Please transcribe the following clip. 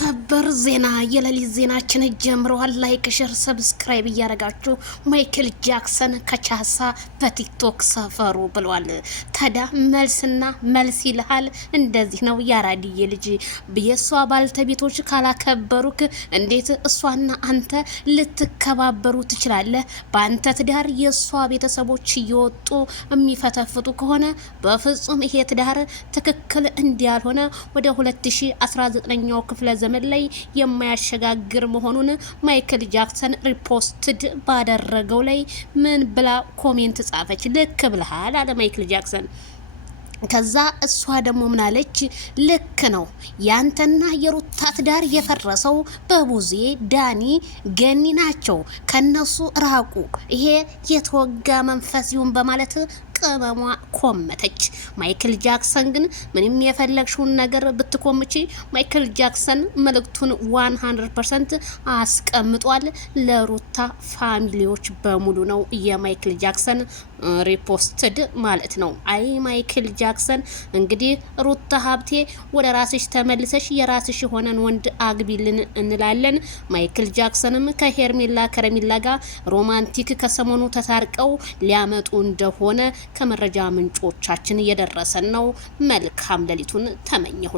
ሰበር ዜና የሌሊት ዜናችን ጀምሯል። ላይክ ሼር ሰብስክራይብ እያደረጋችሁ ማይክል ጃክሰን ከቻሳ በቲክቶክ ሰፈሩ ብሏል። ታዲያ መልስና መልስ ይልሃል። እንደዚህ ነው ያራዲዬ ልጅ። የሷ ባልተቤቶች ካላከበሩክ እንዴት እሷና አንተ ልትከባበሩ ትችላለህ? በአንተ ትዳር የሷ ቤተሰቦች እየወጡ የሚፈተፍቱ ከሆነ በፍጹም ይሄ ትዳር ትክክል እንዲያልሆነ ወደ 2019ኛው ክፍለ ዘመን ላይ የማያሸጋግር መሆኑን ማይክል ጃክሰን ሪፖስትድ ባደረገው ላይ ምን ብላ ኮሜንት ጻፈች? ልክ ብለሃል አለ ማይክል ጃክሰን። ከዛ እሷ ደግሞ ምናለች? ልክ ነው ያንተና የሩታ ትዳር የፈረሰው በቡዜ ዳኒ ገኒ ናቸው፣ ከነሱ ራቁ፣ ይሄ የተወጋ መንፈስ ይሁን በማለት ቅመሟ ኮመተች። ማይክል ጃክሰን ግን ምንም የፈለግሽውን ነገር ብትኮምቺ ማይክል ጃክሰን መልእክቱን 100% አስቀምጧል። ለሩታ ፋሚሊዎች በሙሉ ነው የማይክል ጃክሰን ሪፖስትድ ማለት ነው። አይ ማይክል ጃክሰን እንግዲህ ሩታ ሀብቴ ወደ ራስሽ ተመልሰሽ የራስሽ የሆነን ወንድ አግቢልን እንላለን። ማይክል ጃክሰንም ከሄርሜላ ከረሚላ ጋር ሮማንቲክ ከሰሞኑ ተታርቀው ሊያመጡ እንደሆነ ከመረጃ ምንጮቻችን እየደረሰን ነው። መልካም ሌሊቱን ተመኘሁ።